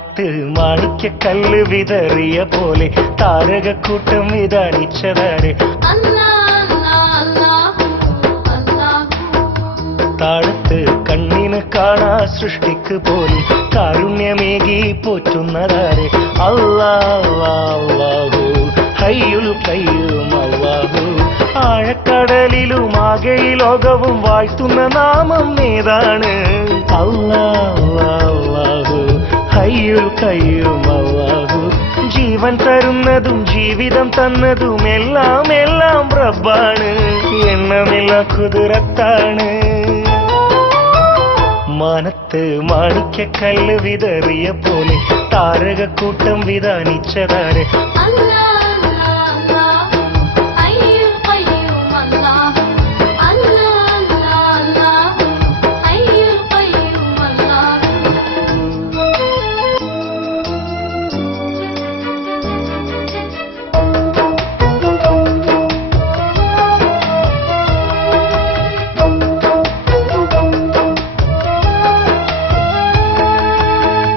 മാനത്ത് മാണിക്യക്കല്ല് വിതറിയ പോലെ താരകക്കൂട്ടം വിധാനിച്ചതാര്? താഴത്ത് കണ്ണിന് കാണാ സൃഷ്ടിക്ക് പോലും കാരുണ്യമേകി പോറ്റുന്നതാര്? അല്ലാഹു ഹയ്യുൽ ഖയ്യൂം അല്ലാഹു. ആഴക്കടലിലും ആകെ ലോകവും വാഴ്ത്തുന്ന നാമം ഏതാണ്? അല്ലാഹു ഹയ്യുൽ ഖയ്യൂം അല്ലാഹു. ജീവൻ തരുന്നതും ജീവിതം തന്നതും എല്ലാം എല്ലാം റബ്ബാണ്. എണ്ണമില്ല കുതിരത്താണ്. മാനത്ത് മാണിക്യക്കല്ല് വിതറിയ പോലെ താരകക്കൂട്ടം വിധാനിച്ചതാര്?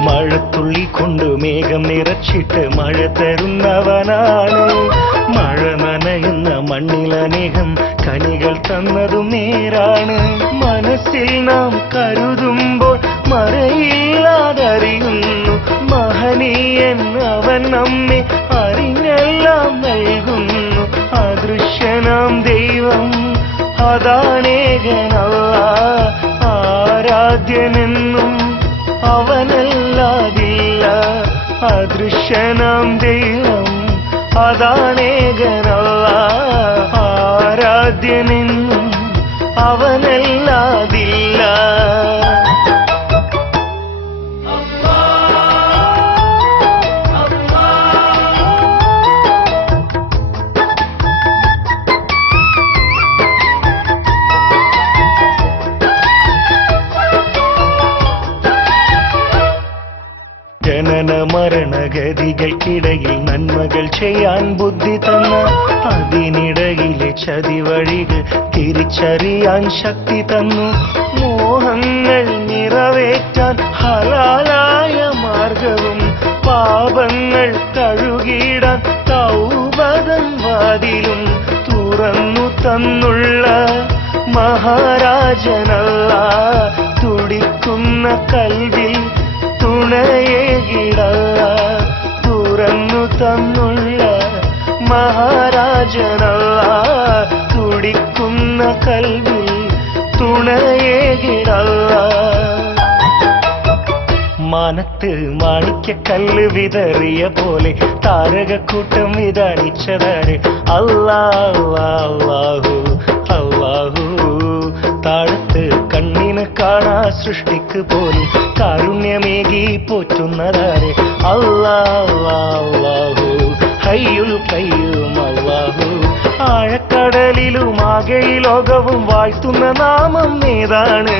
മഴത്തുള്ളി കൊണ്ട് മേഘം നിറച്ചിട്ട് മഴ തരുന്നവനാണ്. മഴ നനയുന്ന മണ്ണിലനേകം കനികൾ തന്നതും നേരാണ്. മനസ്സിൽ നാം കരുതുമ്പോൾ മറയില്ലാതറിയുന്നു. മഹനീയൻ അവൻ നമ്മെ അറിഞ്ഞെല്ലാം നൽകുന്നു. അദൃശ്യനാം ദൈവം അതാണേകനല്ലാഹ്. ആരാധ്യനെന്നും അവനല്ലാതില്ല. അദൃശ്യനാം ദൈവം അതാണേകനല്ലാഹ്. ആരാധ്യനെന്നും അവനല്ലാതില്ല. ജനന മരണഗതികൾക്കിടയിൽ നന്മകൾ ചെയ്യാൻ ബുദ്ധി തന്ന, അതിനിടയിലെ ചതിവഴികൾ തിരിച്ചറിയാൻ ശക്തി തന്നു. മോഹങ്ങൾ നിറവേറ്റാൻ ഹലാലായ മാർഗവും പാപങ്ങൾ കഴുകിടാൻ തൗബതൻ വാതിലും തുറന്നു തന്നുള്ള മഹാരാജനല്ലാഹ്. തുടിക്കുന്ന കൽവിൽ തുണയേകിടാൻ തുറന്നു തന്നുള്ള മഹാരാജനല്ലാഹ്. തുടിക്കുന്ന കൽവിൽ തുണയേകിടാൻ. മാനത്ത് മാണിക്യക്കല്ല് വിതറിയ പോലെ താരകക്കൂട്ടം വിധാനിച്ചതാര്? അല്ലാഹു അല്ലാഹു. താഴത്ത് കണ്ണിന് കാണാ സൃഷ്ടിക്ക് പോലും കാരുണ്യമേകി പോറ്റുന്നതാര്? അല്ലാഹു ഹയ്യുൽ ഖയ്യൂം അല്ലാഹു. ആഴക്കടലിലും ആകെ ലോകവും വാഴ്ത്തുന്ന നാമം ഏതാണ്?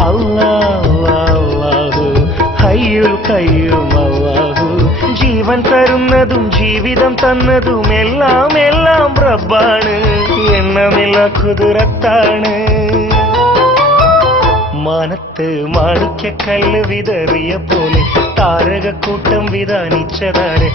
അല്ലാഹു ഹയ്യുൽ ഖയ്യൂം അല്ലാഹു. ജീവൻ തരുന്നതും ജീവിതം തന്നതും എല്ലാം എല്ലാം റബ്ബാണ്. എണ്ണമില്ല കുതിരത്താണ്. മാനത്ത് മാണിക്യക്കല്ല് വിതറിയ പോലെ താരകക്കൂട്ടം വിധാനിച്ചതാര്?